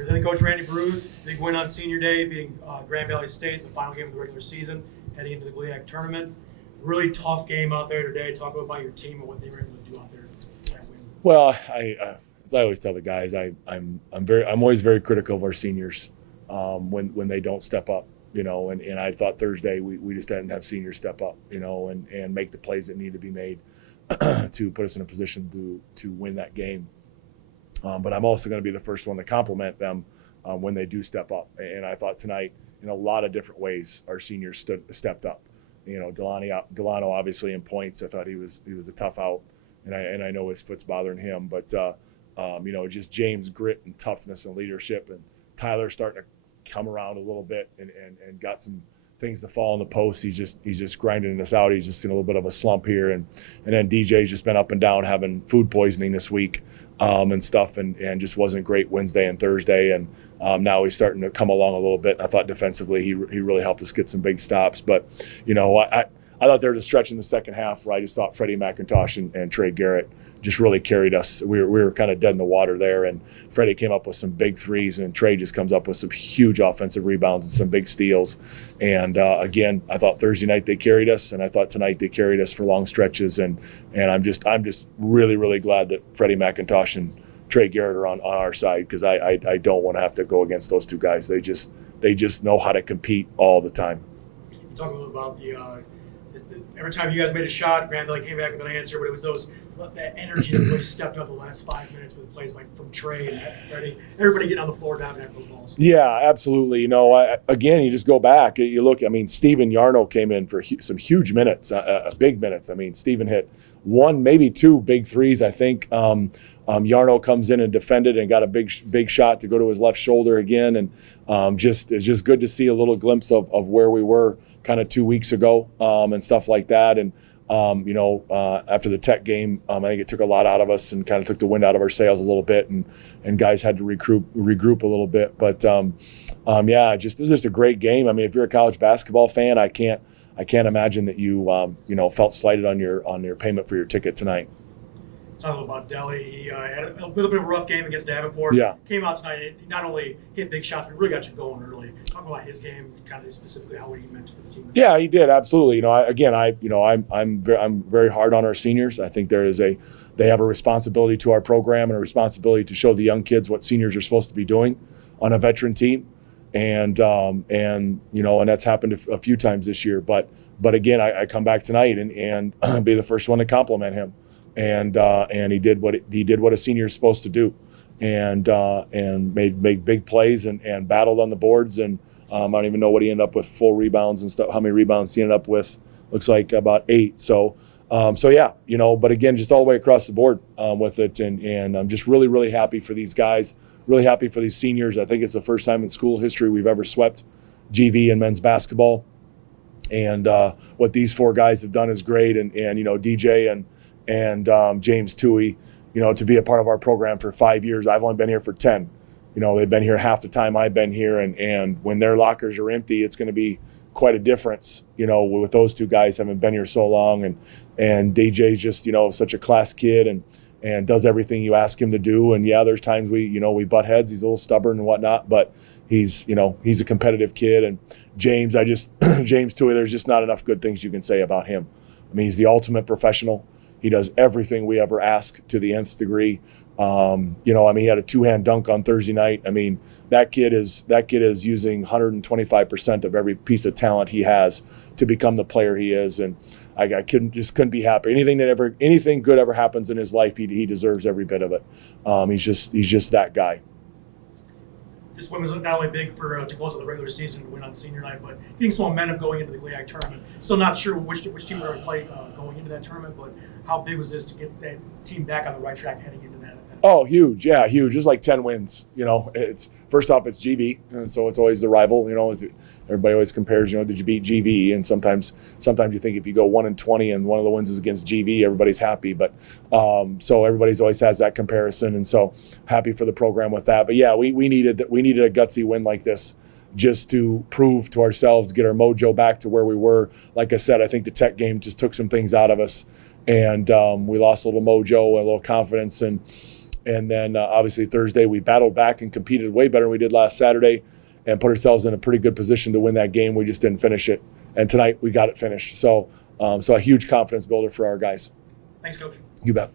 Your head coach Randy Bruce, big win on senior day, beating Grand Valley State in the final game of the regular season, heading into the GLIAC tournament. Really tough game out there today. Talk about your team and what they were able to do out there. Well, as I always tell the guys, I'm always very critical of our seniors when they don't step up, and I thought Thursday we just didn't have seniors step up, and make the plays that need to be made to put us in a position to win that game. But I'm also going to be the first one to compliment them when they do step up. And I thought tonight, in a lot of different ways, our seniors stepped up. Delano obviously in points. I thought he was a tough out, and I know his foot's bothering him. But just James' grit and toughness and leadership, and Tyler starting to come around a little bit and got some things to fall in the post. He's just grinding us out. He's just in a little bit of a slump here, and then DJ's just been up and down having food poisoning this week. And stuff, and just wasn't great Wednesday and Thursday, and now he's starting to come along a little bit. And I thought defensively he really helped us get some big stops. But I thought there was a stretch in the second half where I just thought Freddie McIntosh and Trey Garrett just really carried us. We were kind of dead in the water there, and Freddie came up with some big threes, and Trey just comes up with some huge offensive rebounds and some big steals. And again, I thought Thursday night they carried us, and I thought tonight they carried us for long stretches. And I'm just really, really glad that Freddie McIntosh and Trey Garrett are on our side, because I don't want to have to go against those two guys. They just know how to compete all the time. Talk a little about the every time you guys made a shot, Grand Valley came back with an answer, but it was that energy that really stepped up the last 5 minutes with plays like from Trey and Freddie. Everybody getting on the floor diving after those balls. Yeah, absolutely. Again, you just go back, you look. Steven Yarno came in for some huge minutes, big minutes. Steven hit one, maybe two big threes. I think Yarno comes in and defended and got a big shot to go to his left shoulder again, and it's just good to see a little glimpse of where we were kind of 2 weeks ago and stuff like that. And after the Tech game, I think it took a lot out of us and kind of took the wind out of our sails a little bit, and guys had to regroup a little bit. But it was just a great game. If you're a college basketball fan, I can't imagine that you felt slighted on your payment for your ticket tonight. Talk a little about Delhi. He had a little bit of a rough game against Davenport. Yeah. Came out tonight. He not only hit big shots, but really got you going early. Talk about his game, kind of specifically how he meant for the team. Yeah, he did, absolutely. I'm very hard on our seniors. I think they have a responsibility to our program and a responsibility to show the young kids what seniors are supposed to be doing on a veteran team, and that's happened a few times this year. But again, I come back tonight and be the first one to compliment him. And he did what a senior is supposed to do, and made big plays and battled on the boards. And I don't even know what he ended up with, full rebounds and stuff. How many rebounds he ended up with? Looks like about 8. So yeah, But again, just all the way across the board with it, and I'm just really, really happy for these guys. Really happy for these seniors. I think it's the first time in school history we've ever swept GV in men's basketball, and what these 4 guys have done is great. And DJ and James Toohey, to be a part of our program for 5 years. I've only been here for 10. They've been here half the time I've been here, and when their lockers are empty, it's going to be quite a difference, with those 2 guys having been here so long. And DJ's just, such a class kid and does everything you ask him to do. And yeah, there's times we butt heads. He's a little stubborn and whatnot, but he's a competitive kid. And James Toohey, there's just not enough good things you can say about him. He's the ultimate professional. He does everything we ever ask to the nth degree. He had a 2-hand dunk on Thursday night. That kid is using 125% of every piece of talent he has to become the player he is. And I couldn't be happy. Anything good ever happens in his life, he deserves every bit of it. He's just that guy. This win was not only big to close out the regular season to win on senior night, but getting some momentum going into the GLIAC tournament. Still not sure which team we're going to play going into that tournament, but how big was this to get that team back on the right track heading into that? Oh, huge. Yeah, huge. Just like 10 wins. It's first off, it's GV, and so it's always the rival. Everybody always compares, did you beat GV? And sometimes you think if you go 1-20 and one of the wins is against GV, everybody's happy. But so everybody's always has that comparison, and so happy for the program with that. But yeah, we needed a gutsy win like this just to prove to ourselves, get our mojo back to where we were. Like I said, I think the Tech game just took some things out of us, and we lost a little mojo and a little confidence, and And then obviously Thursday we battled back and competed way better than we did last Saturday and put ourselves in a pretty good position to win that game. We just didn't finish it. And tonight we got it finished. So a huge confidence builder for our guys. Thanks, Coach. You bet.